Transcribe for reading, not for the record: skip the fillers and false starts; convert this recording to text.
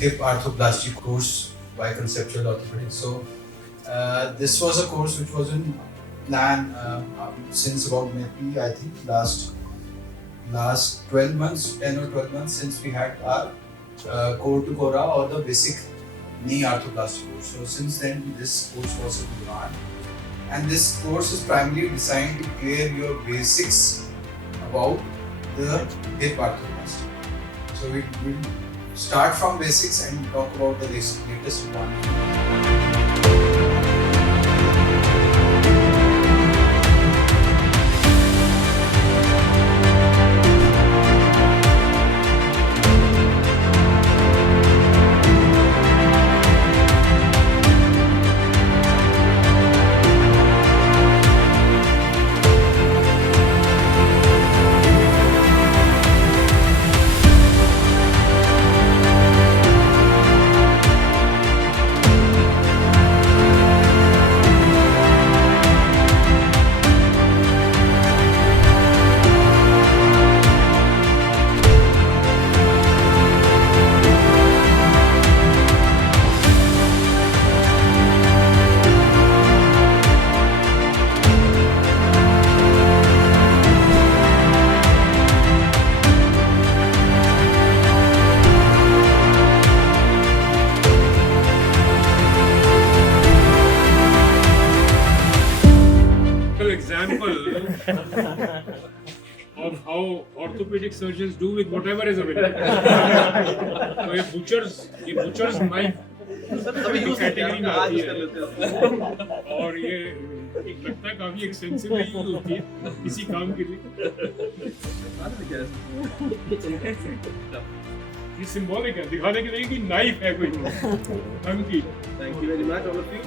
hip arthroplasty course by Conceptual Orthopedics. So this was a course which was in plan since about maybe I think last 12 months, 10 or 12 months since we had our core to CORA or the basic knee arthroplasty course. So since then this course was in demand, and this course is primarily designed to clear your basics about the hip arthroplasty. So we will start from basics and talk about the latest one. Example of how orthopedic surgeons do with whatever is available. तो ये butcher's knife category में आती है और ये लगता है काफी एक्सपेंसिव नहीं होती है किसी काम के लिए. ये सिंबॉलिक है, दिखाने के लिए कि नाइफ है कोई ढंग की. Thank you very much, all of you.